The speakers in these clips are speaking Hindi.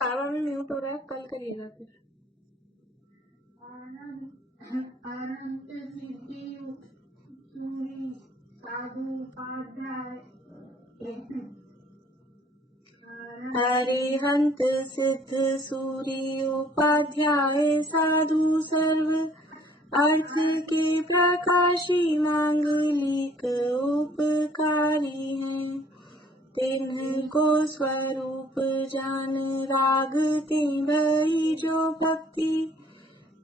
सारा में म्यूट हो रहा है, कल करिएगा फिर। अनंत सिद्धि सूरी साधु उपाध्याय अरिहंत सिद्ध सूरी उपाध्याय साधु सर्व अर्थ के प्रकाशी मांगलिक उपकारी हैं। तिनको स्वरूप जान राग तिन्ही जो भक्ति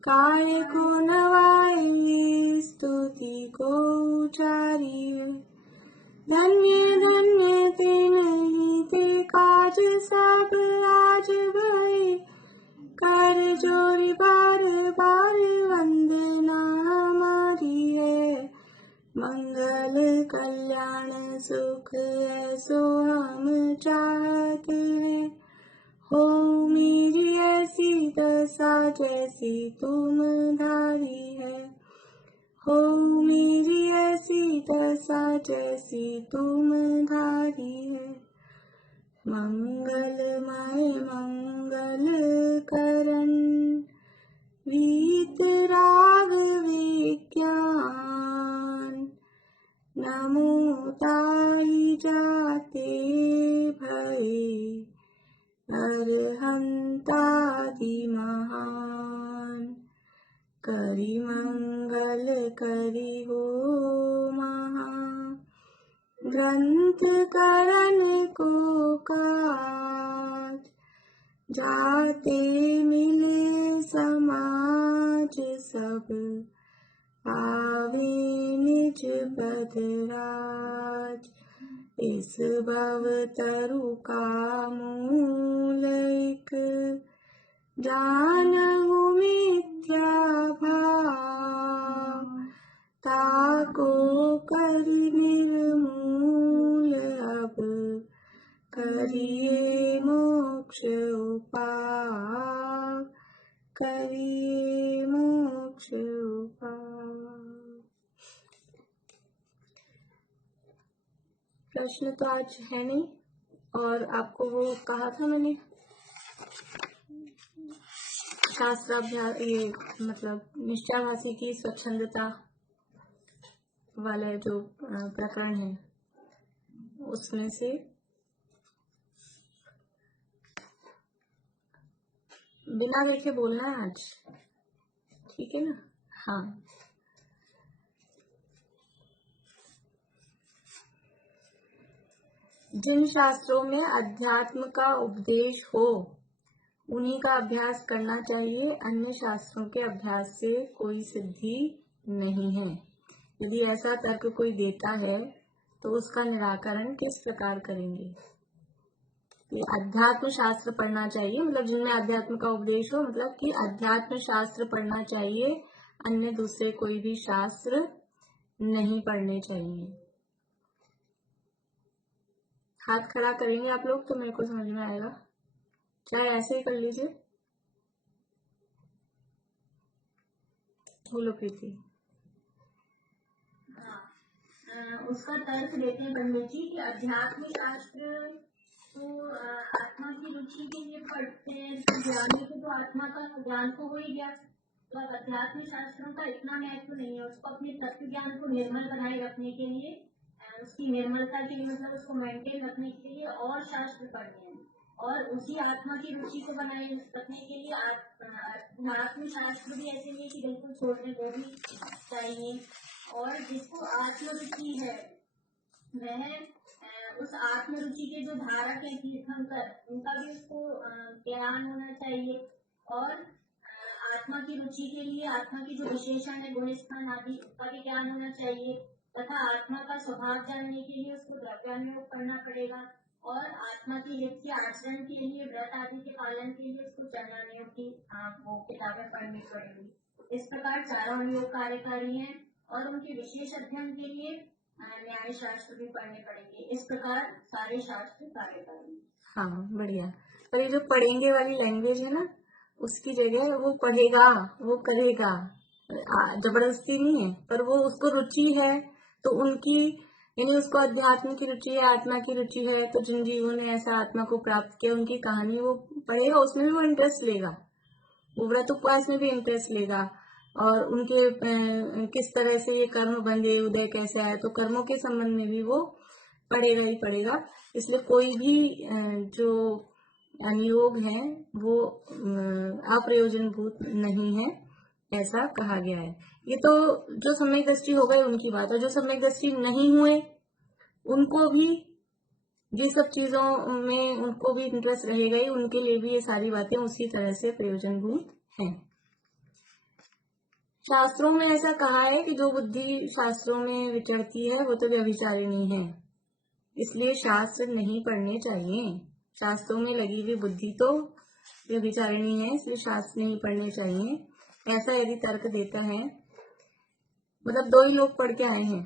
काय को नवाई स्तुति को उचारी है। धन्य धन्य तिन्ही ते काज सब आज भय कर जोरी बार बार वंदना हमारी है। मंगल कल्याण सुख ऐसो हम चाहते हैं। हो मेरी ऐसी दशा जैसी तुम धारी है। हो मेरी ऐसी दशा जैसी तुम धारी है। मंगलमय मंगल करण वीत राग विज्ञान नमो ताई जाते भये अरहंतादि महान। करी मंगल करी हो महा ग्रंथ करण को काज जाते मिले समाज सब आवे निज पद राज। इस भव तरु का मूल एक जानहु मिथ्या भाव ताको करि निर्मूल अब करिए मोक्ष उपाय करिए मोक्ष उपाय। प्रश्न तो आज है नहीं, और आपको वो कहा था मैंने शास्त्राभ्यास, ये मतलब निश्चयाभासी की स्वच्छंदता वाले जो प्रकरण है उसमें से बिना देखे बोलना है आज, ठीक है ना? हाँ, जिन शास्त्रों में अध्यात्म का उपदेश हो उन्हीं का अभ्यास करना चाहिए। अन्य शास्त्रों के अभ्यास से कोई सिद्धि नहीं है। यदि ऐसा तर्क कोई देता है तो उसका निराकरण किस प्रकार करेंगे? ये अध्यात्म शास्त्र पढ़ना चाहिए, मतलब जिनमें अध्यात्म का उपदेश हो, मतलब कि अध्यात्म शास्त्र पढ़ना चाहिए, अन्य दूसरे कोई भी शास्त्र नहीं पढ़ने चाहिए। हाथ खड़ा करेंगे आप लोग तो मेरे को समझ में आएगा, चाहे ऐसे ही कर लीजिए। बोलो प्रीति। उसका तर्क देते हैं पंडित जी कि अध्यात्म शास्त्र तो आत्मा की रुचि के लिए पढ़ते हैं, ज्ञानी को तो आत्मा का ज्ञान तो हो ही गया, तो अब अध्यात्म शास्त्रों का इतना महत्व नहीं है। उसको अपने तत्व ज्ञान को निर्मल बनाए रखने के लिए, उसकी निर्मलता के लिए, मतलब उसको मेंटेन रखने के लिए और शास्त्र पढ़ने हैं, और उसी आत्मा की रुचि को बनाए रखने के लिए अध्यात्म शास्त्र भी ऐसे नहीं कि बिल्कुल छोड़ने को भी चाहिए। और जिसको आत्मरुचि है वह उस आत्मरुचि के जो धारक है तीर्थंकर, उनका भी उसको ज्ञान होना चाहिए। और आत्मा की रुचि के लिए आत्मा की जो विशेषण है, गुण स्थान आदि, उसका भी ज्ञान होना चाहिए। तथा आत्मा का स्वभाव जानने के लिए उसको द्रव्यानुयोग करना पड़ेगा, और आत्मा की हित के आचरण के लिए, व्रत आदि के पालन के लिए उसको चरणानुयोग की वो किताबें पढ़नी पड़ेगी। इस प्रकार चारों अनुयोग कार्यकारी हैं, और उनके विशेष अध्ययन के लिए न्याय शास्त्र भी पढ़ने पड़ेंगे। इस प्रकार सारे शास्त्र कार्यकारी। हाँ, बढ़िया। पर ये जो पढ़ेंगे वाली लैंग्वेज है ना, उसकी जगह वो पढ़ेगा, वो करेगा, जबरदस्ती नहीं है, पर वो उसको रुचि है तो उनकी यानी उसको अध्यात्म की रुचि है, आत्मा की रुचि है, तो जिन जीवों ने ऐसा आत्मा को प्राप्त किया उनकी कहानी वो पढ़ेगा, उसमें भी वो इंटरेस्ट लेगा, वो व्रत उपवास में भी इंटरेस्ट लेगा, और उनके किस तरह से ये कर्म बंधे, उदय कैसे आया, तो कर्मों के संबंध में भी वो पढ़ेगा ही पढ़ेगा। इसलिए कोई भी जो अनुयोग है वो अप्रयोजनभूत नहीं है, ऐसा कहा गया है। ये तो जो सम्यक दृष्टि हो गई उनकी बात है, जो सम्यक दृष्टि नहीं हुए उनको भी ये सब चीजों में उनको भी इंटरेस्ट रहेगा ही, उनके लिए भी ये सारी बातें उसी तरह से प्रयोजनभूत हैं। शास्त्रों में ऐसा कहा है कि जो बुद्धि शास्त्रों में विचरती है वो तो व्यभिचारिणी है, इसलिए शास्त्र नहीं पढ़ने चाहिए। शास्त्रों में लगी हुई बुद्धि तो व्यभिचारिणी है, इसलिए शास्त्र नहीं पढ़ने चाहिए, ऐसा यदि तर्क देता है। मतलब 2 ही लोग पढ़ के आए हैं,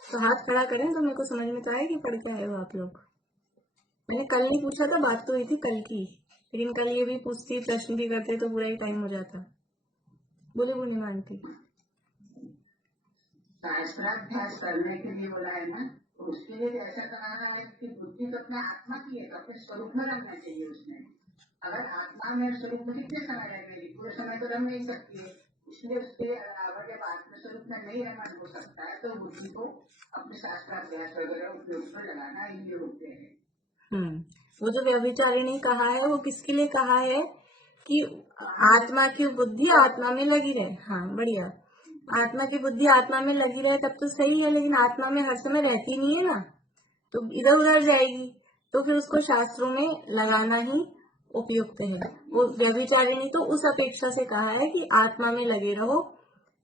तो हाथ खड़ा करें तो मेरे को समझ में तो आए कि पढ़ के आए हो आप लोग। मैंने कल नहीं पूछा था, बात तो हुई थी कल की, लेकिन कल ये भी पूछती, प्रश्न भी करते तो पूरा ही टाइम हो जाता। बोले पूर्णिमा आंटी। शास्त्राभ्यास करने के लिए बोला है ना, तो उसके लिए ऐसा कराना है कि बुद्धि तो अपने आत्मा की है, तो अपने स्वरूप में रखना चाहिए उसमें। अगर आत्मा में स्वरूप में कितने समय लगेगी, पूरे समय तो रह नहीं सकती है, इसलिए उसके अलावा जब आत्म स्वरूप में नहीं रहना हो सकता है तो बुद्धि को अपने शास्त्राभ्यास वगैरह उपयोग में लगाना ये होते हैं। वो जो व्यभिचारिणी कहा है वो किसके लिए कहा है कि आत्मा की बुद्धि आत्मा में लगी रहे। हाँ बढ़िया, आत्मा की बुद्धि आत्मा में लगी रहे तब तो सही है, लेकिन आत्मा में हर समय रहती नहीं है ना, तो इधर उधर जाएगी, तो फिर उसको शास्त्रों में लगाना ही उपयुक्त है। वो व्यभिचारिणी तो उस अपेक्षा से कहा है कि आत्मा में लगे रहो,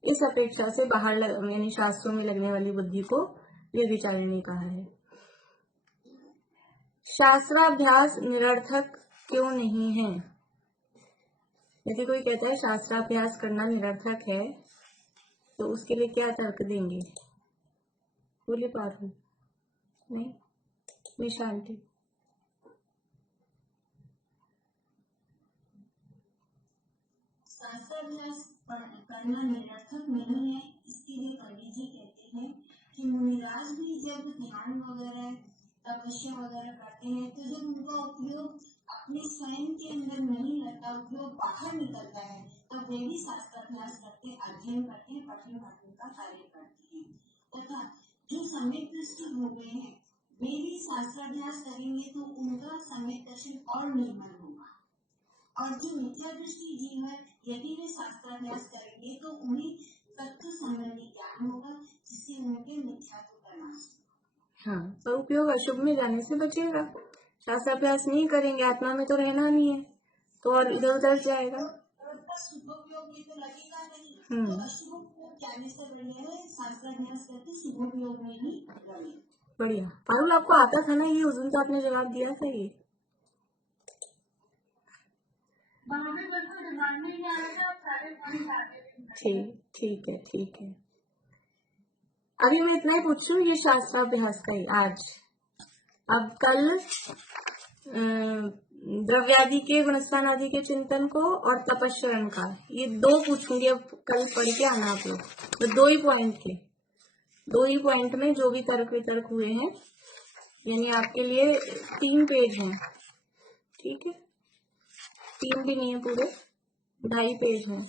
इस अपेक्षा से बाहर यानी शास्त्रों में लगने वाली बुद्धि को व्यभिचारिणी कहा है। शास्त्राभ्यास निरर्थक क्यों नहीं है? यदि कोई कहता है शास्त्राभ्यास करना निरर्थक है तो उसके लिए क्या तर्क देंगे? बोले पारू नहीं, निशा आंटी। शास्त्राभ्यास करना निरर्थक नहीं है, इसके लिए कवि जी कहते हैं कि मुनिराज भी जब ध्यान वगैरह तपस्या वगैरह करते हैं तो जब उनका उपयोग अपने स्वयं के अंदर नहीं रहता, उपयोग बाहर निकलता है, तब वे भी शास्त्राभ्यास करते, अध्ययन करते, पठन पाठन का कार्य करते हैं। तथा जो सम्यक दृष्टि हो गए हैं वे भी शास्त्राभ्यास करेंगे तो उनका सम्यक दर्शन और निर्मल होगा, और जो मिथ्या दृष्टि जीव है यदि वे शास्त्राभ्यास करेंगे तो उन्हें तत्व संबंधी ज्ञान होगा, जिससे उनके मिथ्यात्व का नाश। हाँ, पर उपयोग अशुभ में जाने से बचेगा। शास्त्राभ्यास नहीं करेंगे, आत्मा में तो रहना नहीं है, तो और इधर उधर जाएगा। शुभ उपयोग में तो लगेगा नहीं, तो अशुभ उपयोग जाने से बढ़िया शास्त्राभ्यास करके शुभ उपयोग में ही लगे। बढ़िया, पारुल आपको आता था ना ये, उस दिन तो आपने जवाब दिया था ये। ठीक है ठीक है, अभी मैं इतना ही पूछ रही हूँ, ये शास्त्राभ्यास का ही आज। अब कल द्रव्यादि के गुणस्थान आदि के चिंतन को और तपस्या का, ये 2 पूछूंगी। अब कल पढ़ के आना आप लोग, तो 2 ही पॉइंट थे, 2 ही पॉइंट में जो भी तर्क वितर्क हुए हैं, यानी आपके लिए 3 पेज हैं, ठीक है, 3 भी नहीं है पूरे, 2.5 पेज हैं,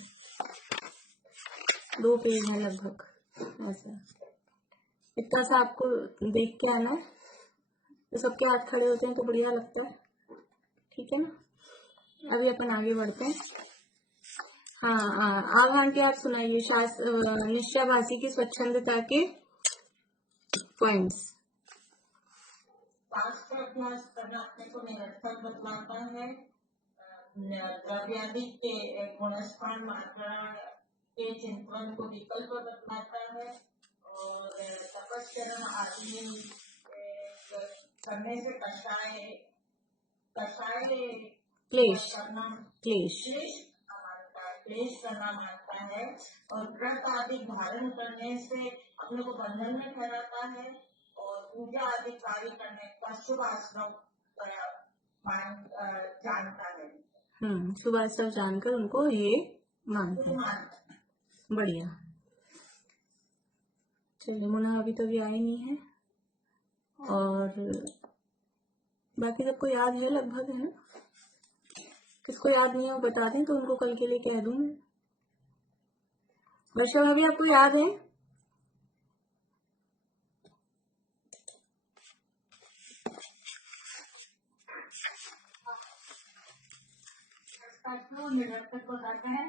2 पेज है लगभग, ऐसा इतना सा आपको देख के आना है, तो सबके हाथ खड़े होते हैं तो बढ़िया लगता है, ठीक है ना। अभी अपन आगे बढ़ते हैं। हाँ, आह्वान के आप सुनाइए निश्चयाभासी की स्वच्छंदता के पॉइंट्स। शास्त्राभ्यास करना अपने को निरर्थक बतलाता है, द्रव्यादि के गुणस्थान मात्रा के चिंतन को विकल्प बतलाता है, और तपस्या आदि करने से क्लेश करना मानता है, और व्रत आदि धारण करने से अपने को बंधन में ठहराता है, और पूजा आदि कार्य करने का शुभ आश्रम जानता है। शुभ आश्रम जानकर उनको ये मानता है। बढ़िया, चलिए, मुन्ना अभी तक आए नहीं है और बाकी सबको याद है लगभग, है ना? किसको याद नहीं है वो बता दें तो उनको कल के लिए कह दूं। वर्षा भाभी आपको याद है? को निरर्थक बताता है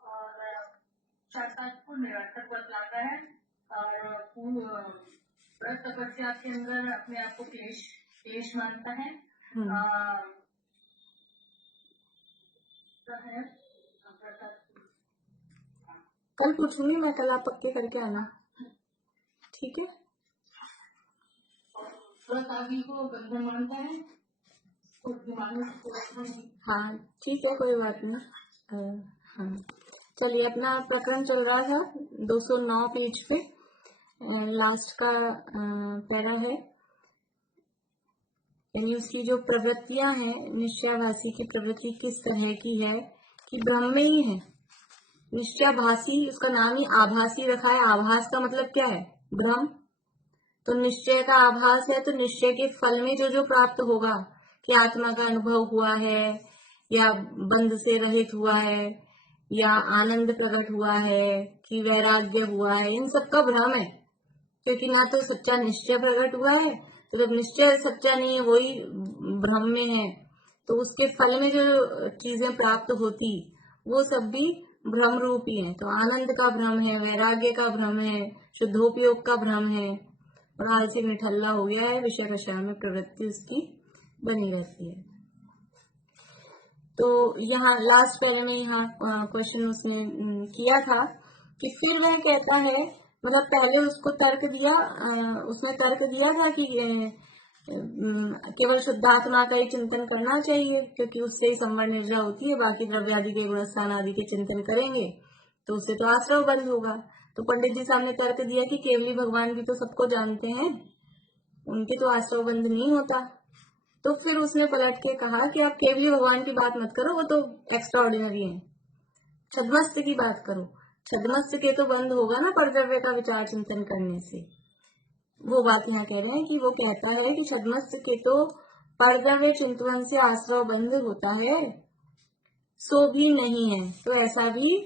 और शास्त्रार्थ को निरर्थक बताता है और व्रत तपस्या के अंदर अपने आप को क्लेश मानता है। कल पूछूंगी मैं, कल आप पक्के करके आना, ठीक है? व्रत आदि को बंधन मानता है। हाँ ठीक है, कोई बात नहीं। हाँ चलिए, अपना प्रकरण चल रहा था 209 पेज पे, लास्ट का पैरा है, यानी उसकी जो प्रवृत्तियां हैं, निश्चयाभासी की प्रवृत्ति किस तरह की है कि ब्रह्म में ही है। निश्चयाभासी, उसका नाम ही आभासी रखा है। आभास का मतलब क्या है? ब्रह्म। तो निश्चय का आभास है, तो निश्चय के फल में जो जो प्राप्त होगा कि आत्मा का अनुभव हुआ है या बंध से रहित हुआ है या आनंद प्रकट हुआ है कि वैराग्य हुआ है, इन सब का भ्रम है, क्योंकि ना तो सच्चा निश्चय प्रकट हुआ है, तो जब निश्चय सच्चा नहीं है वही भ्रम में है, तो उसके फल में जो चीजें प्राप्त होती वो सब भी भ्रम रूप ही है। तो आनंद का भ्रम है, वैराग्य का भ्रम है, शुद्धोपयोग का भ्रम है, और आलसी निठल्ला हो गया है, विषय कषाय में प्रवृत्ति उसकी बनी रहती है। तो यहाँ लास्ट पहले में यहाँ क्वेश्चन उसने किया था कि फिर वह कहता है, मतलब पहले उसको तर्क दिया, उसने तर्क दिया था कि केवल शुद्धात्मा का ही चिंतन करना चाहिए, क्योंकि उससे ही संवर निर्जा होती है, बाकी द्रव्य आदि के गुणस्थान आदि के चिंतन करेंगे तो उससे तो आश्रव बंद होगा। तो पंडित जी सामने तर्क दिया कि केवली भगवान भी तो सबको जानते हैं, उनके तो आश्रव बंद नहीं होता। तो फिर उसने पलट के कहा कि आप केवली भगवान की बात मत करो, वो तो एक्स्ट्रा ऑर्डिनरी है, छद्मस्त की बात करो। छद्मस्त के तो बंद होगा ना परद्रव्य का विचार चिंतन करने से। वो बात यहाँ कह रहे हैं कि वो कहता है कि छद्मस्त के तो परद्रव्य चिंतन से आश्रव बंद होता है, सो भी नहीं है। तो ऐसा भी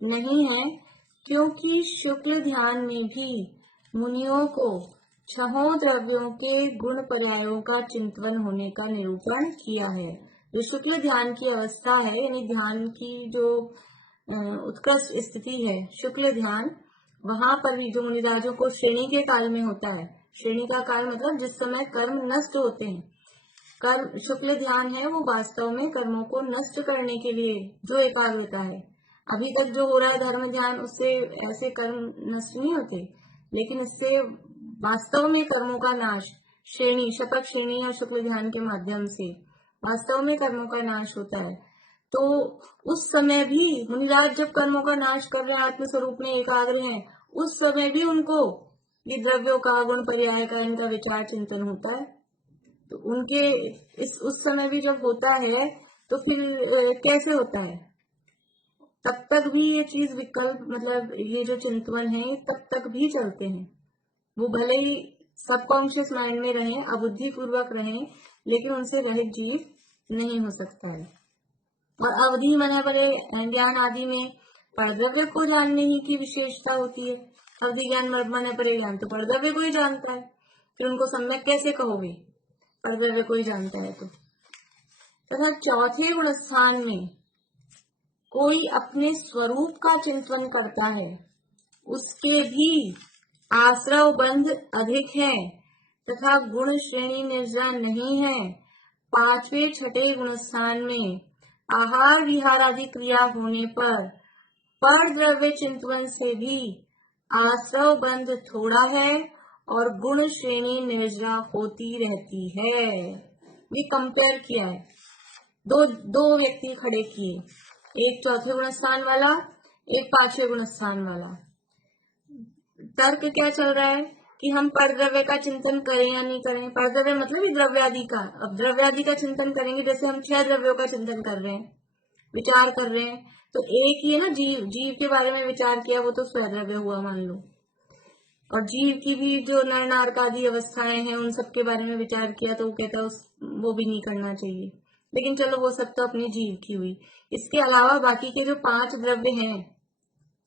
नहीं है, क्योंकि शुक्ल ध्यान में भी मुनियों को छहों द्रव्यों के गुण पर्यायों का चिंतन होने का निरूपण किया है। जो शुक्ल ध्यान की अवस्था है, यानी ध्यान की जो उत्कृष्ट स्थिति है शुक्ल ध्यान, वहां पर भी जो मुनिराजों को श्रेणी के काल में होता है, श्रेणी का काल मतलब जिस समय कर्म नष्ट होते हैं, कर्म शुक्ल ध्यान है वो वास्तव में कर्मों को नष्ट करने के लिए जो एकाग्रता है। अभी तक जो हो रहा है धर्म ध्यान, उससे ऐसे कर्म नष्ट नहीं होते, लेकिन इससे वास्तव में कर्मों का नाश श्रेणी, शपथ श्रेणी या शुक्ल ध्यान के माध्यम से वास्तव में कर्मों का नाश होता है। तो उस समय भी मुनिराज जब कर्मों का नाश कर रहे हैं, आत्मस्वरूप में एकाग्र हैं, उस समय भी उनको ये द्रव्यों का, गुण पर्याय का, इनका विचार चिंतन होता है। तो उनके उस समय भी जब होता है तो फिर कैसे होता है? तब तक भी ये चीज विकल्प, मतलब ये जो चिंतन है तब तक भी चलते हैं। वो भले ही सबकॉन्शियस माइंड में रहे, अबुद्धि पूर्वक रहे, लेकिन उनसे रहित जीव नहीं हो सकता है। और अवधि मने बड़े ज्ञान आदि में परद्रव्य को जानने ही की विशेषता होती है। अवधि ज्ञान मने परे ज्ञान तो परद्रव्य को ही जानता है, फिर उनको सम्यक कैसे कहोगे? परद्रव्य को ही जानता है। तो तथा चौथे गुण स्थान में कोई अपने स्वरूप का चिंतन करता है, उसके भी आश्रव बंध अधिक है तथा गुण श्रेणी निर्जा नहीं है। पांचवें छठे गुण स्थान में आहार विहार आदि क्रिया होने पर द्रव्य चिंतन से भी आश्रव बंध थोड़ा है और गुण श्रेणी निर्जा होती रहती है। ये कंपेयर किया है, दो व्यक्ति खड़े किए, एक चौथे गुण स्थान वाला, एक पांचवें गुण स्थान वाला। तर्क क्या चल रहा है कि हम परद्रव्य का चिंतन करें या नहीं करें। परद्रव्य मतलब द्रव्यादि का। अब द्रव्यादि का चिंतन करेंगे, जैसे हम 6 द्रव्यों का चिंतन कर रहे हैं, विचार कर रहे हैं, तो एक ही है ना जीव, जीव के बारे में विचार किया, वो तो स्वद्रव्य हुआ मान लो। और जीव की भी जो नर नारक आदि अवस्थाएं हैं उन सब के बारे में विचार किया तो वो कहता है वो भी नहीं करना चाहिए। लेकिन चलो वो सब तो अपने जीव की हुई। इसके अलावा बाकी के जो 5 द्रव्य हैं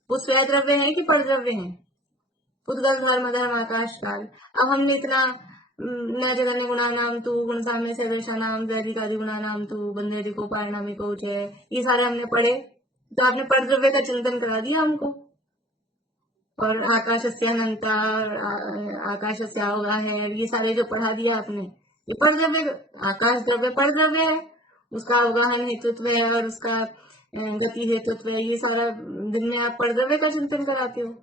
वो स्वय द्रव्य हैं कि पर द्रव्य हैं? उद्गल धर्म धर्म आकाश काल। अब हमने इतना न जगन्य गुणा नाम तू गुण साम्य सदृशा नाम दैधिकादि गुणा नाम तू बंधेधिको पारिणामिको जय, ये सारे हमने पढ़े, तो आपने पर द्रव्य का चिंतन करा दिया हमको। और आकाशस्य अनंता, आकाशस्य होगा है, ये सारे जो पढ़ा दिया आपने, ये पर द्रव्य, आकाश द्रव्य पर द्रव्य है, उसका अवगाहन हेतुत्व है और उसका गति हेतुत्व है, ये सारा दिन में आप पर द्रव्य का चिंतन कराते हो।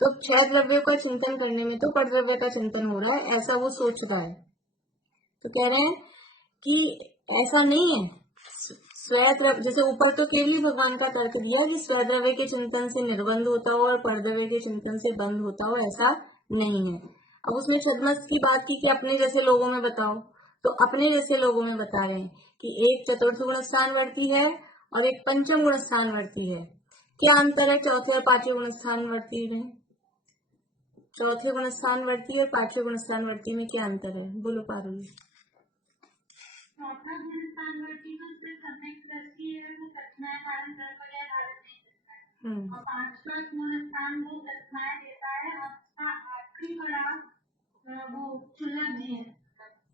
तो 6 द्रव्यों का चिंतन करने में तो पर द्रव्य का चिंतन हो रहा है, ऐसा वो सोच रहा है। तो कह रहे हैं कि ऐसा नहीं है। स्वय द्रव्य, जैसे ऊपर तो केवल भगवान का तर्क दिया कि स्वय द्रव्य के चिंतन से निर्बंध होता हो और पर द्रव्य के चिंतन से बंद होता हो, ऐसा नहीं है। अब उसमें छद्मस की बात की कि अपने जैसे लोगों में बताओ, तो अपने जैसे लोगों में बता रहे हैं कि एक चतुर्थ गुण स्थान वर्ती है और एक पंचम गुण स्थान वर्ती है। क्या अंतर है चौथे और पांचवें गुण स्थान वर्ती में? चौथे गुण स्थान वर्ती और पांचवें गुण स्थान वर्ती में क्या अंतर है? बोलो पारुल। चौथा गुण स्थान वर्ती में उसमें सम्यक दृष्टि है, वो कथनाएं कारण कर्म वगैरह धारण नहीं करता है। और पांचवा गुण स्थान वो कथनाएं देता है और उसका आखिरी पड़ाव वो चुल्लक जी है,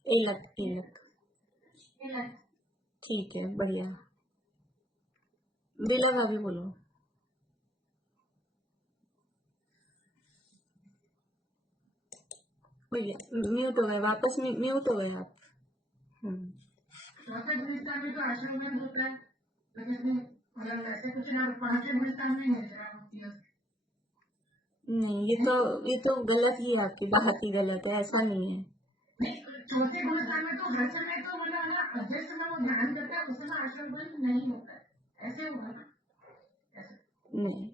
एलक। ठीक है, बढ़िया। बेला भाभी बोलो। भैया म्यूट हो गए, वापस म्यूट हो गए आप। चौथे गुणस्थान में तो आश्रम में होता है, लेकिन मतलब ऐसे कुछ ना, 5वें गुणस्थान में नहीं। नहीं, ये तो गलत ही है, आपकी बात ही गलत है, ऐसा नहीं है। चौथे गुणस्थान में तो हर समय तो मतलब जिस समय वो ध्यान करता है उस समय आश्रम बंद नहीं होता है, ऐसे होगा ना? नहीं,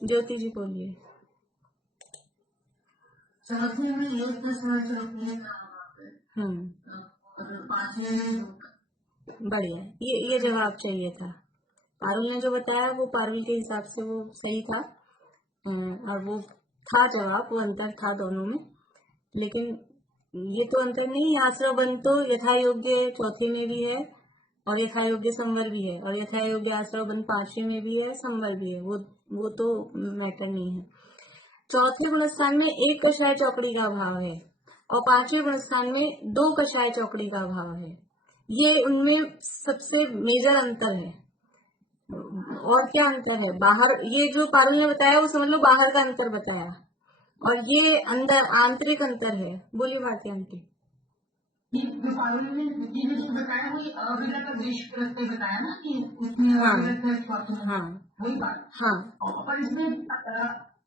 ज्योति जी बोलिए। चौथे में 1-10 चौथे बढ़िया, ये जवाब चाहिए था। पारुल ने जो बताया वो पारुल के हिसाब से वो सही था, और वो था जवाब, वो अंतर था दोनों में। लेकिन ये तो अंतर नहीं, आश्रय बंद तो यथा योग्य चौथे में भी है और यथा योग्य संवर भी है, और यथा योग्य आश्रय बंद 5वें में भी है, संवर भी है, वो तो मैटर नहीं है। चौथे गुण स्थान में 1 कषाय चौकड़ी का भाव है और 5वें गुण स्थान में 2 कषाय चौकड़ी का भाव है। ये उनमें सबसे मेजर अंतर है। और क्या अंतर है? बाहर, ये जो पारुल ने बताया वो समझ लो बाहर का अंतर बताया, और ये अंदर आंतरिक अंतर है। बोलिए भारती आंटी। पारुल ने जो बताया वही अविरत देश बताया ना कि उसमें हाँ वही बात। हाँ, और इसमें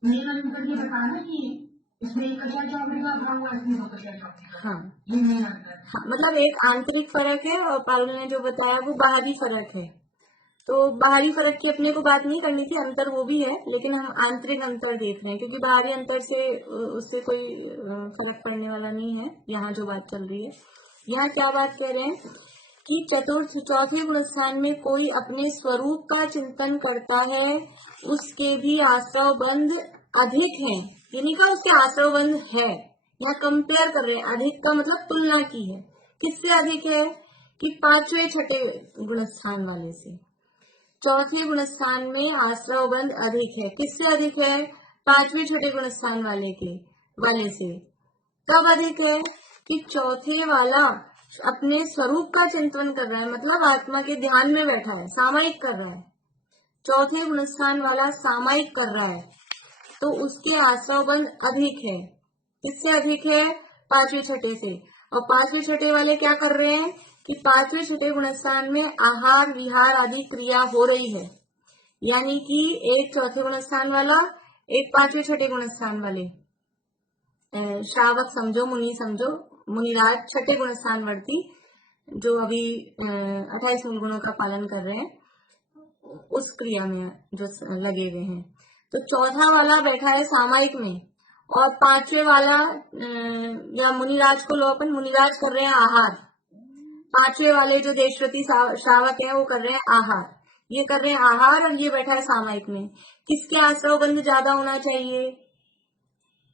मेन अंतर ये बताना कि इसमें 1 कषाय चौकड़ी का भाव हुआ, इसमें 2 कषाय चौकड़ी का। हाँ ये मेन अंतर। हाँ, मतलब एक आंतरिक फर्क है और पारुल ने जो बताया वो बाहरी फर्क है। तो बाहरी फर्क की अपने को बात नहीं करनी थी, अंतर वो भी है, लेकिन हम आंतरिक अंतर देख रहे हैं क्योंकि बाहरी अंतर से उससे कोई फर्क पड़ने वाला नहीं है। यहाँ जो बात चल रही है, यहाँ क्या बात कह रहे हैं कि चौथे गुण स्थान में कोई अपने स्वरूप का चिंतन करता है, उसके भी आश्रय बंध अधिक है। ये नहीं कहा उसके आश्रय बंध है, यहाँ कंपेयर कर रहे हैं, अधिक का मतलब तुलना की है। किससे अधिक है? कि 5वें 6ठे गुण स्थान वाले से। चौथे गुण स्थान में आश्रय बंध अधिक है। किससे अधिक है? 5वें 6ठे गुण स्थान वाले से। कब अधिक है? कि चौथे वाला अपने स्वरूप का चिंतन कर रहा है, मतलब आत्मा के ध्यान में बैठा है, सामायिक कर रहा है। चौथे गुण स्थान वाला सामायिक कर रहा है, तो उसके आश्रय बंध अधिक है। किससे अधिक है? 5वें 6ठे से। और 5वें 6ठे वाले क्या कर रहे हैं कि 5वें 6ठे गुण स्थान में आहार विहार आदि क्रिया हो रही है, यानी कि एक चौथे गुण स्थान वाला, एक 5वें 6ठे गुण स्थान वाले, श्रावक समझो, मुनि समझो, मुनिराज 6ठे गुण स्थान वर्ती जो अभी 28 मूल गुणों का पालन कर रहे हैं, उस क्रिया में जो लगे हुए हैं। तो चौथा वाला बैठा है सामायिक में, और 5वें वाला या मुनिराज को लो अपन, मुनिराज कर रहे हैं आहार। 5वें वाले जो देशवती श्रावक है वो कर रहे हैं आहार। ये कर रहे हैं आहार और ये बैठा है सामायिक में। किसके आश्रव बंध ज्यादा होना चाहिए?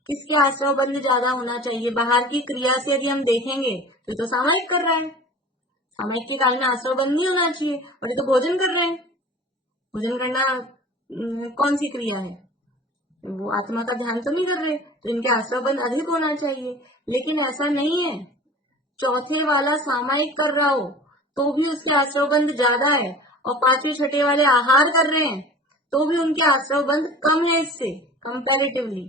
किसके आश्रव बंध ज्यादा होना चाहिए? बाहर की क्रिया से यदि हम देखेंगे तो सामायिक कर रहा है, सामायिक के काल में आश्रव बंध नहीं होना चाहिए। और ये तो भोजन कर रहे हैं, भोजन करना कौन सी क्रिया है? वो आत्मा का ध्यान तो नहीं कर रहे, तो इनके आश्रव बंध अधिक होना चाहिए। लेकिन ऐसा नहीं है, चौथे वाला सामायिक कर रहा हो तो भी उसके आश्रव बंध ज्यादा है, और पांचवें छठे वाले आहार कर रहे हैं तो भी उनके आश्रव बंध कम है इससे कंपैरेटिवली।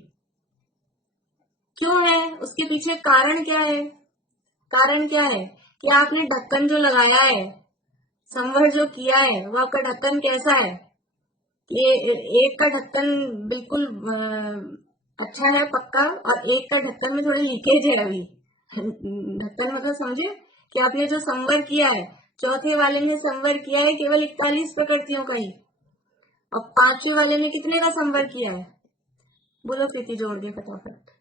क्यों है? उसके पीछे कारण क्या है? कारण क्या है कि आपने ढक्कन जो लगाया है, संवर जो किया है, वो आपका ढक्कन कैसा है? ये एक का ढक्कन बिल्कुल अच्छा है पक्का, और एक का ढक्कन में थोड़ी लीकेज है अभी। ढक्कन मतलब समझे कि आपने जो संवर किया है, चौथे वाले ने संवर किया है केवल 41 प्रकृतियों का ही, और पांचवें वाले ने कितने का संवर किया है? बोलो प्रीति, जोड़ के फटाफट।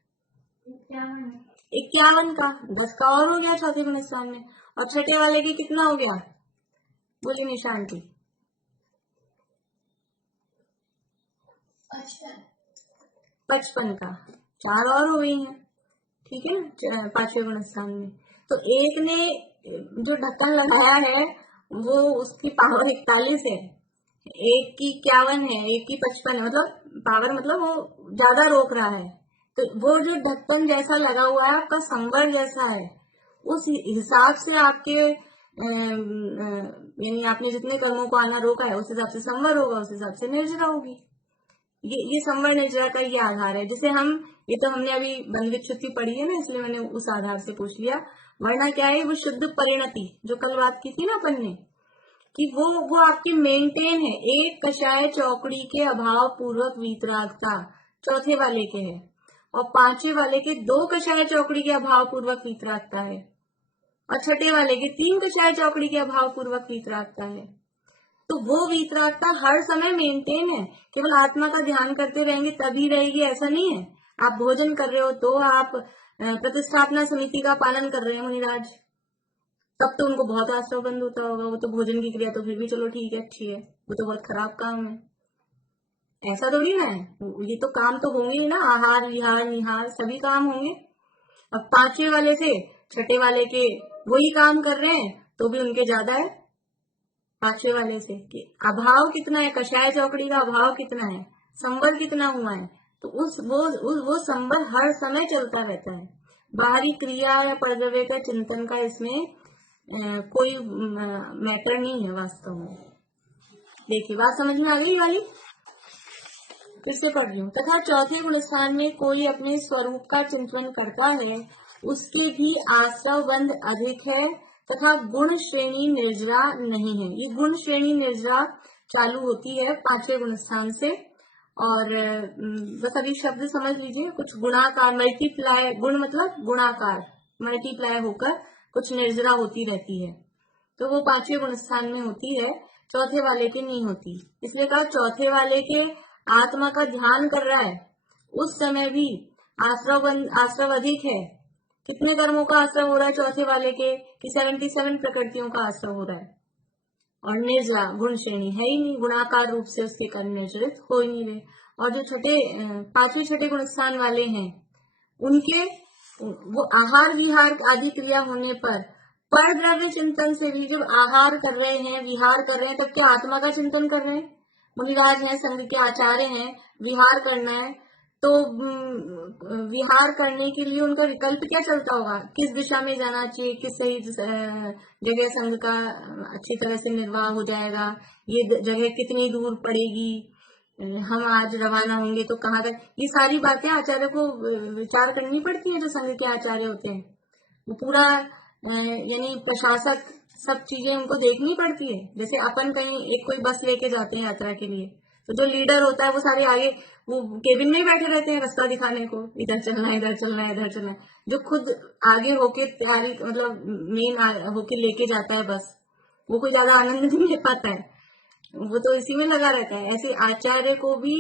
51 का, 10 का और हो गया चौथे गुण स्थान में। और छठे वाले के कितना हो गया? बोलिए निशान की। 55 का, 4 और हो गई हैं, ठीक है ना, पांचवें गुण स्थान में। तो एक ने जो ढक्कन लगाया है वो उसकी पावर 41 है, एक की 51 है, एक की 55 है, मतलब पावर मतलब वो ज्यादा रोक रहा है। तो वो जो ढक्कन जैसा लगा हुआ है आपका संवर जैसा है, उस हिसाब से आपके यानी आपने जितने कर्मों को आना रोका है उस हिसाब से संवर होगा, उस हिसाब से निर्जरा होगी। ये संवर निर्जरा का ये आधार है, जिसे हम, ये तो हमने अभी बंध विच्छुत्ति पढ़ी है ना, इसलिए मैंने उस आधार से पूछ लिया। वरना क्या है, वो शुद्ध परिणति जो कल बात की थी ना अपन ने, कि वो आपकी मेंटेन है। एक कषाय चौकड़ी के अभाव पूर्वक वीतरागता चौथे वाले के है, और पांचवे वाले के 2 कषाय चौकड़ी के अभाव पूर्वक वीतरागता है, और छठे वाले के 3 कषाय चौकड़ी के अभाव पूर्वक वीतरागता है। तो वो वीतरागता हर समय मेंटेन है, केवल आत्मा का ध्यान करते रहेंगे तभी रहेगी ऐसा नहीं है। आप भोजन कर रहे हो तो आप प्रतिष्ठापना समिति का पालन कर रहे हैं मुनिराज, तब तो उनको बहुत आश्रव बंद होता होगा। वो तो भोजन की क्रिया तो फिर भी चलो ठीक है, अच्छी है, वो तो बहुत खराब काम है, ऐसा थोड़ी ना है। ये तो काम तो होंगे ही ना, आहार विहार निहार सभी काम होंगे। अब पांचवे वाले से छठे वाले के वही काम कर रहे हैं तो भी उनके ज्यादा है पांचवे वाले से। कि अभाव कितना है, कषाय चौकड़ी का अभाव कितना है, संवर कितना हुआ है, तो वो संवर हर समय चलता रहता है। बाहरी क्रिया या परद्रव्य का चिंतन का इसमें कोई मैटर नहीं है वास्तव में। देखिए बात समझ में आ गई वाली, फिर से पढ़ रही हूँ। तथा चौथे गुण स्थान में कोई अपने स्वरूप का चिंतन करता है, उसके भी आश्रव बंध अधिक है तथा गुण श्रेणी निर्जरा नहीं है। ये गुण श्रेणी निर्जरा चालू होती है पांचवें गुण स्थान से, और बस अभी शब्द समझ लीजिए। कुछ गुणाकार, मल्टीप्लाई, गुण मतलब गुणाकार, मल्टीप्लाई होकर कुछ निर्जरा होती रहती है, तो वो पांचवें गुण स्थान में होती है, चौथे वाले के नहीं होती। इसलिए कहा चौथे वाले के आत्मा का ध्यान कर रहा है उस समय भी आश्रव अधिक है। कितने कर्मों का आश्रव हो रहा है चौथे वाले के? कि 77 प्रकृतियों का आश्रव हो रहा है, और निर्जरा गुण श्रेणी है ही नहीं, गुणाकार रूप से उसके कर्म निर्जरित हो ही नहीं रहे। और जो पांचवें छठे गुण स्थान वाले हैं उनके वो आहार विहार आदि क्रिया होने पर द्रव्य चिंतन से भी, जब आहार कर रहे हैं विहार कर रहे हैं, तब क्या आत्मा का चिंतन कर रहे हैं? मुनिराज हैं, संघ के आचार्य हैं, विहार करना है तो विहार करने के लिए उनका विकल्प क्या चलता होगा? किस दिशा में जाना चाहिए, किस सही जगह संघ का अच्छी तरह से निर्वाह हो जाएगा, ये जगह कितनी दूर पड़ेगी, हम आज रवाना होंगे तो कहाँ तक, ये सारी बातें आचार्य को विचार करनी पड़ती है। जो संघ के आचार्य होते हैं वो पूरा यानी प्रशासक सब चीजें उनको देखनी पड़ती है। जैसे अपन कहीं एक कोई बस लेके जाते हैं यात्रा के लिए, तो जो लीडर होता है वो सारे आगे वो केबिन में ही बैठे रहते हैं रास्ता दिखाने को, इधर चलना है, इधर चलना है, इधर चलना है। जो खुद आगे होके तैयारी मतलब मेन होके लेके जाता है बस, वो कोई ज्यादा आनंद नहीं ले पाता है, वो तो इसी में लगा रहता है। ऐसे आचार्य को भी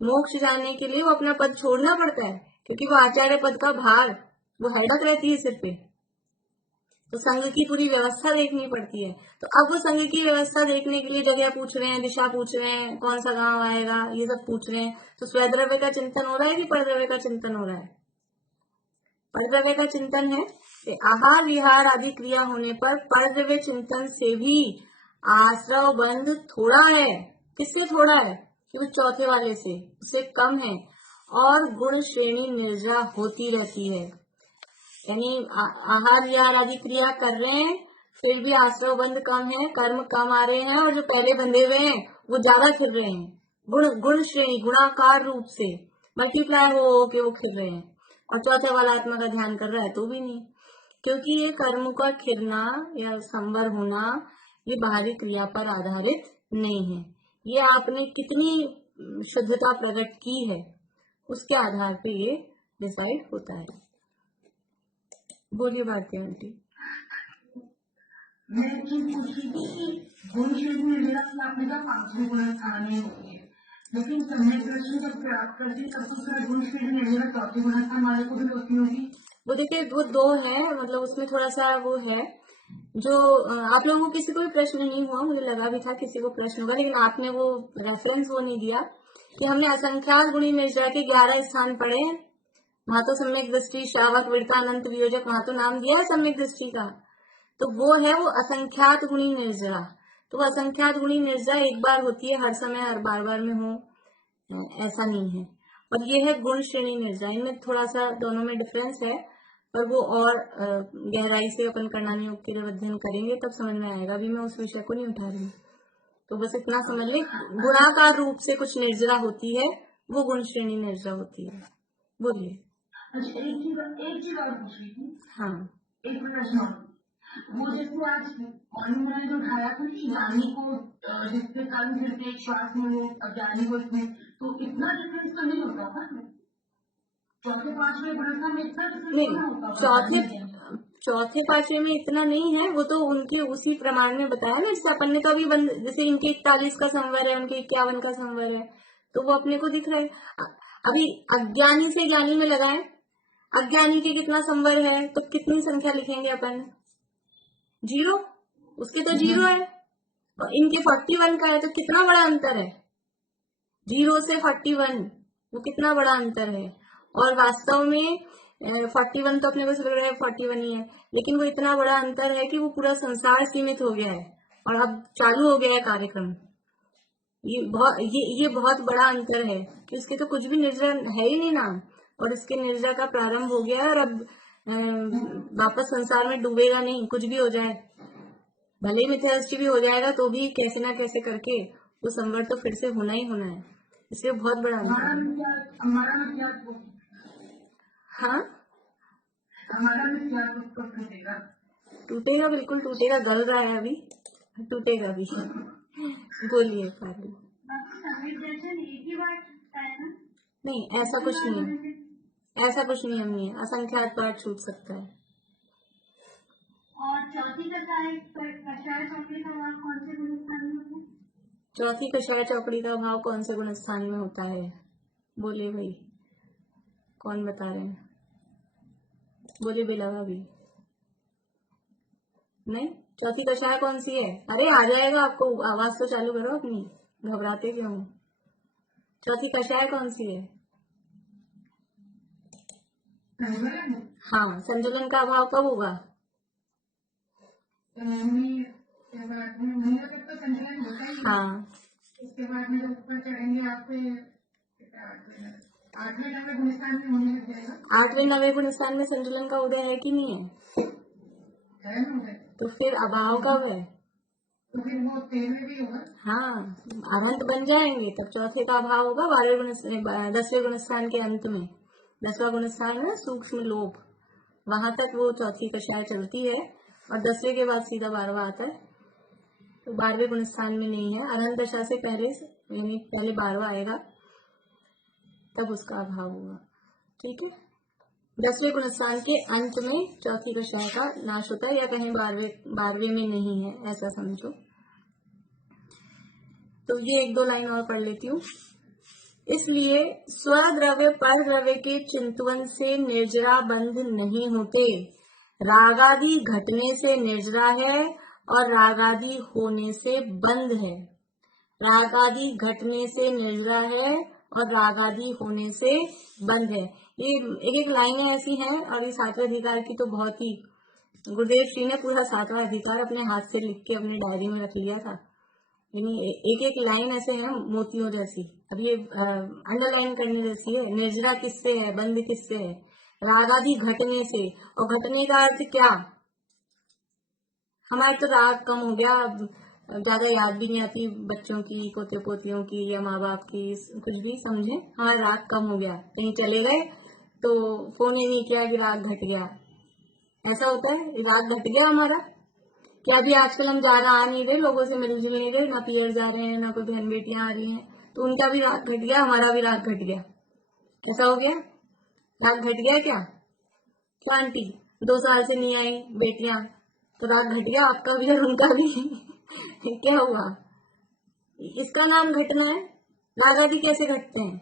मोक्ष जाने के लिए वो अपना पद छोड़ना पड़ता है, क्योंकि वो आचार्य पद का भार वो हेडक रहती है सिर पे। तो संघ की पूरी व्यवस्था देखनी पड़ती है। तो अब वो संघ की व्यवस्था देखने के लिए जगह पूछ रहे हैं, दिशा पूछ रहे हैं, कौन सा गांव आएगा, ये सब पूछ रहे हैं। तो स्वद्रव्य का चिंतन हो रहा है कि परद्रव्य का चिंतन हो रहा है? परद्रव्य का चिंतन है। आहार विहार आदि क्रिया होने पर परद्रव्य चिंतन से भी आश्रव बंध थोड़ा है। किससे थोड़ा है? क्योंकि चौथे वाले से उससे कम है, और गुण श्रेणी निर्जा होती रहती है। यानी आहार विहार आदि क्रिया कर रहे हैं, फिर भी आश्रव बंध कम है, कर्म कम आ रहे हैं, और जो पहले बंधे हुए हैं वो ज्यादा खिल रहे हैं। गुण श्रेणी गुणाकार रूप से मल्टीप्लाई हो के वो खिल रहे हैं। और चौथे वाला आत्मा का ध्यान कर रहा है तो भी नहीं, क्योंकि ये कर्म का खिलना या संवर होना ये बाहरी क्रिया पर आधारित नहीं है। ये आपने कितनी शुद्धता प्रकट की है उसके आधार पे ये डिसाइड होता है। बोलिए भारती आंटी। मैं एक चीज पूछ रही थी कि गुण श्रेणी निर्जा आपने कहा पांचवें गुण स्थान में होती है, लेकिन सम्यक दृष्टि जब प्राप्त करती है तब तो उसका गुण श्रेणी निर्जा चौथे गुण स्थान वाले को भी होती होगी। वो देखिए वो दो है, मतलब उसमें थोड़ा सा वो है जो आप लोगों को किसी को भी प्रश्न नहीं हुआ, मुझे लगा भी था किसी को प्रश्न होगा, लेकिन आपने वो रेफरेंस वो नहीं दिया कि हमने असंख्यात गुणी निर्जा के 11 स्थान पढ़े हैं। वहां तो सम्यक दृष्टि, श्रावक, विड़ता, अनंत, वियोजक, वहां तो नाम दिया है सम्यक दृष्टि का। तो वो है वो असंख्यात गुणी निर्जरा। तो वो असंख्यात गुणी निर्जरा एक बार होती है, हर समय हर बार बार में हो ऐसा नहीं है। और ये है गुण श्रेणी निर्जरा। इनमें थोड़ा सा दोनों में डिफरेंस है, पर वो और गहराई से अपन करणानी योग के अध्ययन करेंगे तब समझ में आएगा। अभी मैं उस विषय को नहीं उठा रही, तो बस इतना समझ ले, गुणाकार रूप से कुछ निर्जरा होती है, वो गुण श्रेणी निर्जरा होती है। बोलिए। अच्छा, एक चीज और पूछ रही थी। हाँ, एक प्रश्न और, वो जैसे आज मॉर्निंग में जो उठाया था कि ज्ञानी को जिसके कारण फिर एक श्वास में वो अज्ञानी को इसमें, तो इतना डिफरेंस तो नहीं होता था चौथे पांचवें गुण में, इतना डिफरेंस नहीं होता। चौथे पांचवें में इतना नहीं है, वो तो उनके उसी प्रमाण में बताया ना, जैसे अपन ने तो अभी जैसे इनके 41 का संवर है, उनके 51 का संवर है, तो वो अपने को दिख रहा है। अभी अज्ञानी से ज्ञानी में लगाए, अज्ञानी के कितना संवर है, तो कितनी संख्या लिखेंगे अपन? 0। उसके तो 0 है, और इनके 41 का है, तो कितना बड़ा अंतर है? 0 से 41, वो कितना बड़ा अंतर है। और वास्तव में 41 तो अपने को लग रहा है 41 ही है, लेकिन वो इतना बड़ा अंतर है कि वो पूरा संसार सीमित हो गया है और अब चालू हो गया है कार्यक्रम। ये बहुत बड़ा अंतर है कि उसके तो कुछ भी निर्जरा है ही नहीं नाम, और इसके निर्जरा का प्रारंभ हो गया है, और अब वापस संसार में डूबेगा नहीं, कुछ भी हो जाए, भले ही मिथ्यादृष्टि भी हो जाएगा तो भी कैसे ना कैसे करके वो संवर तो फिर से होना ही होना है। इसलिए बहुत बड़ा अंतर है। हाँ, टूटेगा, बिल्कुल टूटेगा, गल रहा है अभी, टूटेगा भी। बोलिए पारू। नहीं, ऐसा कुछ नहीं है, ऐसा कुछ नियम नहीं है, असंख्यात बार छूट सकता है। और चौथी कक्षाएं चौकड़ी का भाव कौन से गुण स्थान में होता है? चौथी कक्षाएं चौकड़ी का भाव कौन से गुण स्थान में होता है? बोले भाई, कौन बता रहे हैं? बोले बेलवा भी नहीं। चौथी कक्षाएं कौन सी है? अरे आ जाएगा आपको, आवाज तो चालू करो अपनी, घबराते क्यों? चौथी कक्षाएं कौन सी है? हाँ, संतुलन का अभाव कब होगा? हाँ, इसके बाद में जब ऊपर चढ़ेंगे आपके 8वें 9वें गुण स्थान में होने लग जाएगा। 8वें 9वें गुण स्थान में संतुलन का उदय है कि नहीं है? तो फिर अभाव कब है? तो फिर वो 13वें भी होगा। हाँ, अनंत बन जाएंगे तब चौथे का अभाव होगा 10वें गुण स्थान के अंत में। 10वां गुण स्थान है सूक्ष्म लोभ, वहां तक वो चौथी कक्षाएं चलती है, और 10वें के बाद सीधा 12वां आता है। तो 12वें गुण स्थान में नहीं है, अनंत दशा से पहले, यानी पहले 12वां आएगा तब उसका अभाव होगा। ठीक है, 10वें गुण स्थान के अंत में चौथी कक्षाएं का नाश होता है, या कहीं 12वें में नहीं है, ऐसा समझो। तो ये 1-2 लाइन और पढ़ लेती हूँ। इसलिए स्वद्रव्य पर द्रव्य के चिंतवन से निर्जरा बंध नहीं होते, रागादि घटने से निर्जरा है और रागादि होने से बंद है। रागादि घटने से निर्जरा है और रागादि होने से बंद है। ये एक एक लाइनें ऐसी हैं और ये सातवें अधिकार की तो बहुत ही, गुरुदेव श्री ने पूरा सातवां अधिकार अपने हाथ से लिख के अपने डायरी में रख लिया था। यानी एक एक लाइन ऐसे है मोतियों जैसी। अब ये अंडरलाइन करने जैसी है। निर्जरा किससे है, बंद किससे है? रागादि घटने से। और घटने का अर्थ क्या? हमारे तो राग कम हो गया, ज्यादा याद भी नहीं आती बच्चों की, पोते पोतियों की या माँ बाप की, कुछ भी समझे, हमारा राग कम हो गया। कहीं चले गए तो फोन ही नहीं किया कि राग घट गया। ऐसा होता है, राग घट गया हमारा। क्या अभी आजकल हम ज्यादा आ नहीं रहे, लोगों से मिल जुल नहीं रहे, ना पियर जा रहे हैं, ना कोई बहन बेटियां आ रही हैं, तो उनका भी राग घट गया, हमारा भी राग घट गया। ऐसा हो गया, राग घट गया क्या? क्या आंटी 2 साल से नहीं आई बेटियां, तो राग घट गया आपका भी और उनका भी। क्या हुआ? इसका नाम घटना है। रागादि कैसे घटते हैं?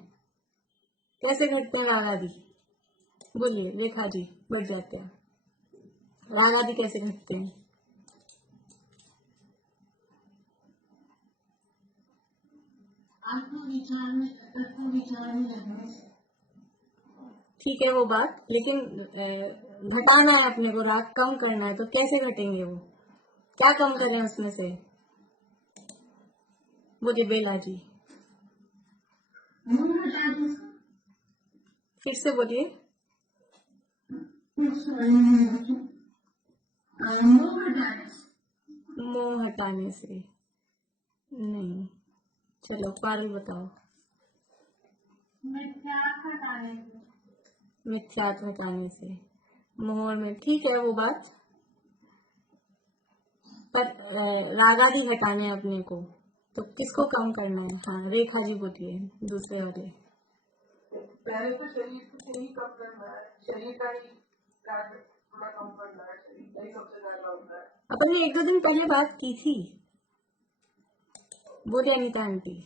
कैसे घटते हैं रागादि? बोलिए रेखा जी, बढ़ जाते हैं। रागादि कैसे घटते हैं? आत्मविचार में लगने से। ठीक है वो बात, लेकिन घटाना है अपने को, राग कम करना है, तो कैसे घटेंगे वो? क्या कम करें उसमें से? बोलिए बेला जी, फिर से बोलिए। मोह हटाने से नहीं। चलो पारुल बताओ। मिथ्यात्व हटाने से, मोह में, ठीक है वो बात, पर रागादि हटाने अपने को, तो किसको कम करना है? हाँ रेखा जी बोलिए, दूसरे वाले। पहले तो शरीर को ही कम करना है, शरीर का ही राग थोड़ा कम करना है, शरीर का ही सबसे ज्यादा होता है। अपन ने 1-2 दिन पहले बात की थी, बोले अनिता आंटी,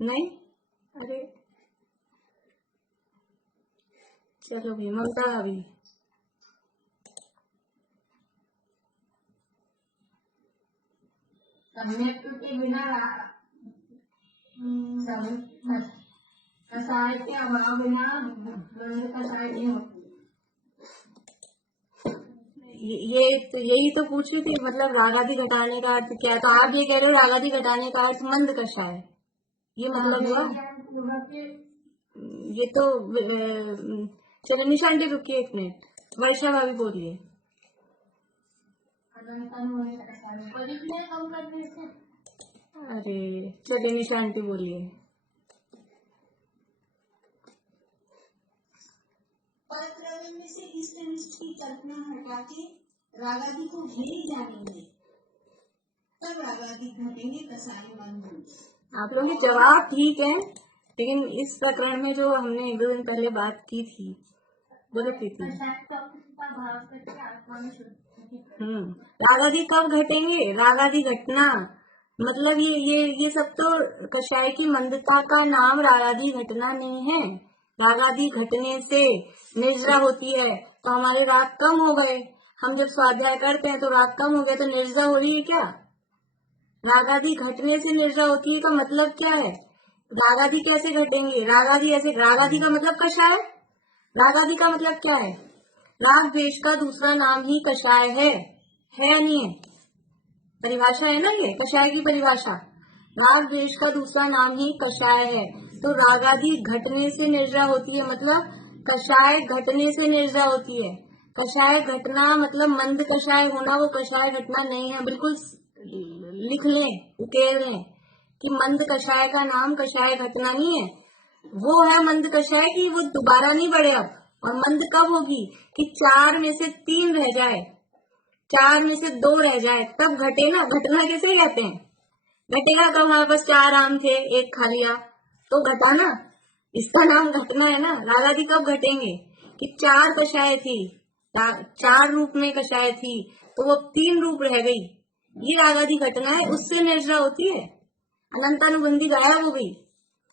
नहीं? अरे चलो भी, ममता अभी सम्यक के बिना कसाय के अभाव बिना कसाय नहीं होती। ये तो यही तो पूछ रही थी, मतलब रागादि घटाने का अर्थ क्या है? तो आप ये कह रहे हो रागादि घटाने का अर्थ मंद कषाय, ये मतलब हुआ? ये तो चलो निशा आंटी रुकिए 1 मिनट, वर्षा भाभी बोलिए। अरे चलिए निशा आंटी बोलिए। परक्रम से इष्ट अनिष्ट की कल्पना हटा के रागादि को ही जानेंगे, तब रागादि घटेंगे, कसाई मंद। आप लोगों के जवाब ठीक है, लेकिन इस प्रकरण में जो हमने 1-2 दिन पहले बात की थी, बोले थी रागादि कब घटेंगे? रागादि घटना मतलब ये सब तो कषाय की मंदता का नाम रागादि घटना नहीं है। रागादि घटने से निर्जरा होती है, तो हमारे राग कम हो गए। हम जब स्वाध्याय करते हैं तो राग कम हो गया, तो निर्जरा हो रही है क्या? रागादि घटने से निर्जरा होती है का मतलब क्या है? रागादि कैसे घटेंगे? रागादि ऐसे, रागादि का मतलब कषाय, रागादि का मतलब क्या है? राग द्वेष का दूसरा नाम ही कषाय है नहीं है? परिभाषा है ना, ये कषाय की परिभाषा। राग द्वेष का दूसरा नाम ही कषाय है। तो रागादि घटने से निर्जरा होती है, मतलब कषाय घटने से निर्जरा होती है। कषाय घटना मतलब मंद कषाय होना, वो कषाय घटना नहीं है। बिल्कुल लिख लें, उकेर लें कि मंद कषाय का नाम कषाय घटना नहीं है। वो है मंद कषाय की वो दोबारा नहीं बढ़े अब। और मंद कब होगी? कि 4 में से 3 रह जाए, 4 में से 2 रह जाए, तब घटे ना। घटना किसे कहते हैं? घटेगा कब? हमारे पास 4 आम थे, 1 खा लिया तो घटा ना, इसका नाम घटना है ना। रागादि कब घटेंगे? कि 4 कषाय थी, 4 रूप में कषाय थी, तो वो 3 रूप रह गई, ये रागादि घटना है। उससे निर्जरा होती है। अनंतानुबंधी गायब हो गई,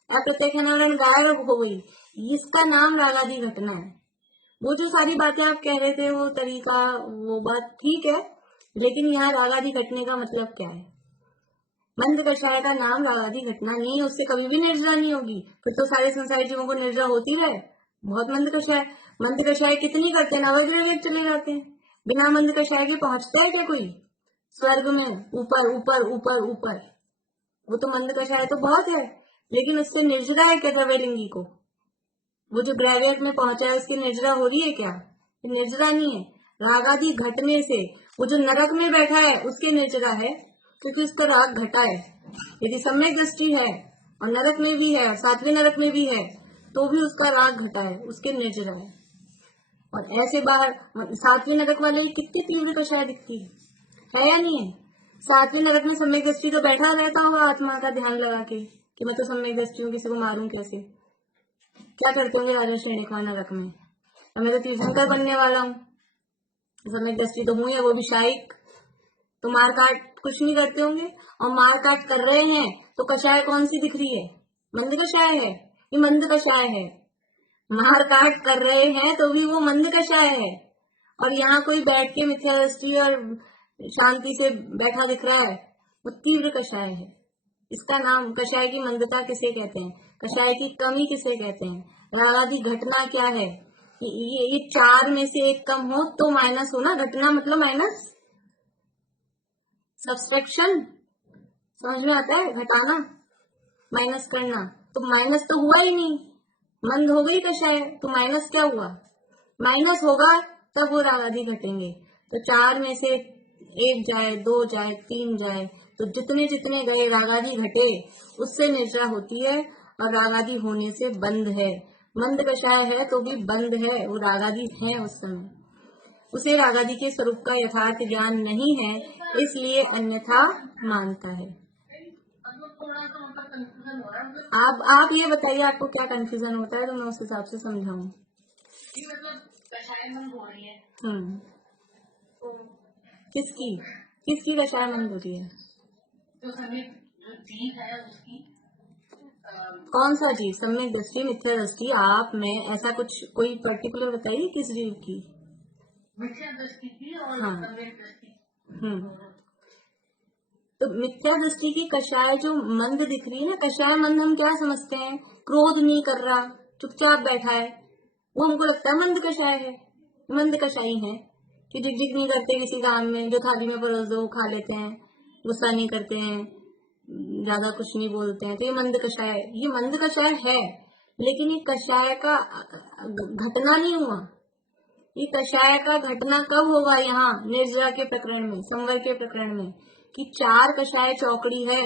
अप्रत्यक्ष गायब हो गई, इसका नाम रागादि घटना है। वो जो सारी बातें आप कह रहे थे वो तरीका, वो बात ठीक है, लेकिन यहाँ रागादि घटने का मतलब क्या है? मंद कषाय का नाम रागादि घटना नहीं है, उससे कभी भी निर्जरा नहीं होगी। फिर तो सारे संसारी जीवों को निर्जरा होती रहे। बहुत मंद कषाय कितनी करते हैं, नवग्रह लेके चले जाते हैं। बिना मंद कषाय के पहुंचता है क्या कोई स्वर्ग में? ऊपर ऊपर ऊपर ऊपर। वो तो मंद कषाय तो बहुत है, लेकिन उससे निर्जरा है क्या द्रव्यलिंगी को? वो जो ग्रेवियट में पहुंचा है उसकी निर्जरा हो रही है क्या? निर्जरा नहीं है। रागादि घटने से वो जो नरक में बैठा है उसके निर्जरा है, क्योंकि उसको राग घटा है। यदि सम्यक दृष्टि है और नरक में भी है और सातवें नरक में भी है तो भी उसका राग घटा है, उसके निर्जरा है। और ऐसे बाहर सातवें नरक वाले कितनी तीव्र कषाय दिखती है या नहीं है? सातवें नरक में सम्यक दृष्टि तो बैठा रहता होगा आत्मा का ध्यान लगा के कि मैं तो सम्यक दृष्टि हूँ, किसी को मारूं कैसे? क्या करते होंगे राजा श्रेणिका नरक में? मैं तो तीर्थंकर बनने वाला हूँ, सम्यक दृष्टि तो हूँ या वो भी शायिक, तो मार काट कुछ नहीं करते होंगे। और मार काट कर रहे हैं तो कषाय कौन सी दिख रही है? मंद कषाय है। ये मंद कषाय है। मार काट कर रहे हैं तो भी वो मंद कषाय है। और यहाँ कोई बैठ के मिथ्या दृष्टि और शांति से बैठा दिख रहा है, वो तीव्र कषाय है। इसका नाम कषाय की मंदता किसे कहते हैं? कषाय की कमी किसे कहते हैं? रागादि घटना क्या है? ये चार में से एक कम हो तो माइनस हो ना। घटना मतलब माइनस, सब्सट्रैक्शन, समझ में आता है? घटाना, माइनस करना। तो माइनस तो हुआ ही नहीं, मंद हो गई कषाय, तो माइनस क्या हुआ? माइनस होगा तब वो रागादि घटेंगे। तो चार में से एक जाए, दो जाए, तीन जाए, तो जितने जितने गए रागादि घटे उससे निर्जरा होती है, और रागादि होने से बंद है। मंद कषाय है तो भी बंद है, वो रागादि है उस समय। उसे रागादि के स्वरूप का यथार्थ ज्ञान नहीं है, इसलिए अन्यथा मानता है। आप ये बताइए आपको क्या कंफ्यूजन होता है तो मैं उस हिसाब से समझाऊं। किसकी कषाय मंद हो रही है? कौन सा जीव? सम्यक दृष्टि, मिथ्या दृष्टि, आप में ऐसा कुछ कोई पर्टिकुलर बताइए किस जीव की? मिथ्या दृष्टि की और सम्यक दृष्टि। तो मिथ्या दृष्टि की कषाय जो मंद दिख रही है ना, कषाय मंद हम क्या समझते हैं? क्रोध नहीं कर रहा, चुपचाप बैठा है, वो हमको लगता है मंद कषाय है। मंद कषाई है कि झिकझिक नहीं करते किसी काम में, जो थाली में परोस दो खा लेते हैं, गुस्सा नहीं करते हैं, ज्यादा कुछ नहीं बोलते हैं, तो ये मंद कषाय, ये मंद कषाय है। लेकिन ये कषाय का घटना नहीं हुआ। ये कषाय का घटना कब होगा? यहाँ निर्जरा के प्रकरण में, संवर के प्रकरण में, कि चार कषाय चौकड़ी है,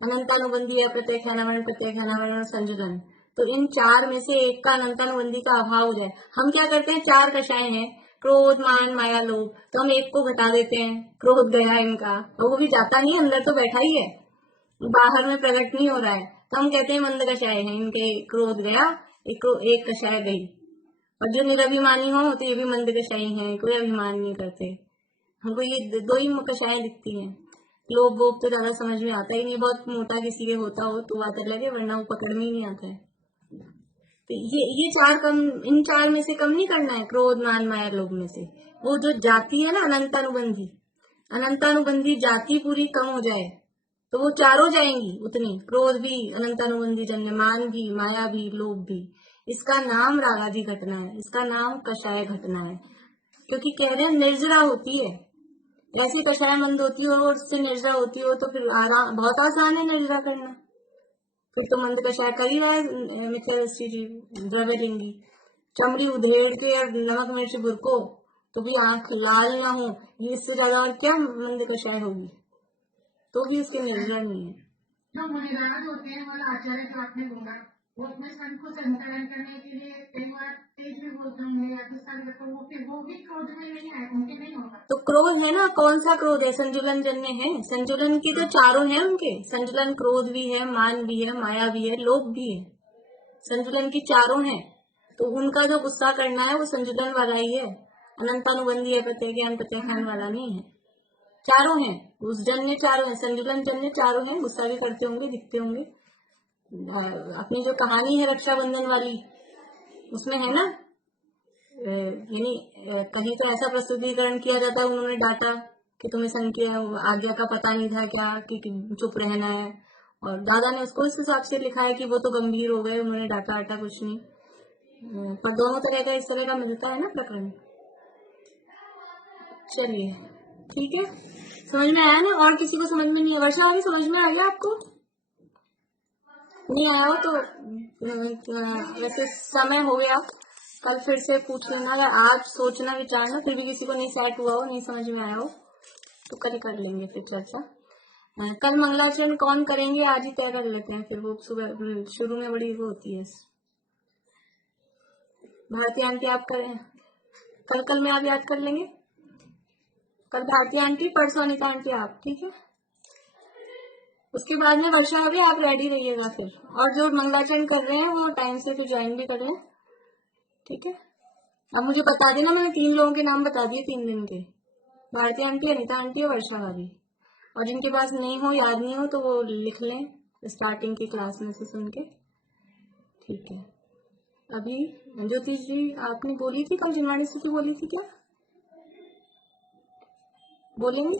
अनंतानुबंधी, अप्रत्यक्ष अनावरण, प्रत्यक्ष अनावरण, संजुलन। तो इन चार में से एक का अनंतानुबंधी का अभाव हो जाए। हम क्या करते हैं? चार कषाय हैं, क्रोध, मान, माया, लोभ, तो हम एक को घटा देते हैं, क्रोध गया इनका, तो वो भी जाता नहीं, अंदर तो बैठा ही है, बाहर में प्रकट नहीं हो रहा है, तो हम कहते हैं मंद कषाय है, इनके क्रोध गया, एक कषाय गई। और जो निरभिमानी हो तो ये भी मंद कषाई है, कोई अभिमान नहीं करते। हमको ये दो ही कषाएं दिखती हैं। लोभ वोभ तो ज्यादा समझ में आता ही नहीं, बहुत मोटा किसी के होता हो तो बात अलग है, वरना वो पकड़ में ही नहीं आता है। तो ये चार कम, इन चार में से कम नहीं करना है, क्रोध, मान, माया, लोभ में से। वो जो जाति है ना अनंतानुबंधी, अनंतानुबंधी जाति पूरी कम हो जाए तो वो चारों जाएंगी उतनी, क्रोध भी अनंतानुबंधी जन्य, मान भी, माया भी, लोभ भी। इसका नाम रागादि घटना है, इसका नाम कषाय घटना है, क्योंकि कह रहे हैं निर्जरा होती है। ऐसी कषाय मंद होती हो और उससे निर्जरा होती हो तो फिर बहुत आसान है निर्जरा करना। फिर तो मंद कषाय कर ही रहा है मिथ्या दृष्टि जीव, द्रव्यलिंगी। चमड़ी उधेड़ के और नमक मिर्च बुरको तो भी आंख लाल ना हो, ये इससे ज्यादा और क्या मंद कषाय होगी? तो भी उसके निर्जरा नहीं है। जो मुनिराज होते हैं वो आचार्य जो आपने बोला, वो अपने मन को संचालन करने के लिए कई बार तेज भी बोलते होंगे या गुस्सा भी करते होंगे, वो भी क्रोध में नहीं आए, उनके नहीं होगा। तो क्रोध है ना, कौन सा क्रोध है? संजुलन जन्य है। संजुलन की तो चारों है उनके, संजुलन क्रोध भी है, मान भी है, माया भी है, लोभ भी है, संजुलन की चारों है। तो उनका जो गुस्सा करना है वो संजुलन वाला ही है, अनंतानुबंधी है, प्रत्यज्ञान प्रत्याख्यान वाला नहीं है। चारों हैं, उस जन्य चारों है, संजुलन जन्य चारों है, गुस्सा भी करते होंगे, दिखते होंगे। अपनी जो कहानी है रक्षाबंधन वाली उसमें है ना, यानी कहीं तो ऐसा प्रस्तुतिकरण किया जाता है, उन्होंने डांटा कि तुम्हें संख्या आज्ञा का पता नहीं था क्या कि चुप रहना है, और दादा ने उसको इस हिसाब से लिखा है कि वो तो गंभीर हो गए, उन्होंने डांटा कुछ नहीं। पर दोनों तरह का इस तरह का मिलता है ना प्रकरण। चलिए ठीक है, समझ में आया ना? और किसी को समझ में नहीं है? वर्षा आगे समझ में आया आपको? नहीं आया हो तो वैसे समय हो गया, कल फिर से पूछ लेना। अगर आज सोचना विचारना फिर भी किसी को नहीं सेट हुआ हो, नहीं समझ में आया हो, तो कल ही कर लेंगे फिर चर्चा। कल मंगलाचरण कौन करेंगे आज ही तय कर लेते हैं, फिर वो सुबह शुरू में बड़ी वो होती है। भारती आंटी आप करें, कल में आप याद कर लेंगे। कल भारती आंटी, परसों अनिता आंटी आप, ठीक है। उसके बाद में वर्षा अभी आप रेडी रहिएगा फिर, और जो मंगलाचरण कर रहे हैं वो टाइम से फिर ज्वाइन भी कर लें, ठीक है। अब मुझे बता देना, मैंने 3 लोगों के नाम बता दिए 3 दिन के, भारती आंटी, अनिता आंटी और वर्षा भाभी। और जिनके पास नहीं हो, याद नहीं हो, तो वो लिख लें स्टार्टिंग की क्लास में से सुन के, ठीक है। अभी ज्योतिष जी आपने बोली थी कल जिनवाणी स्तुति बोली थी क्या? बोलेंगे?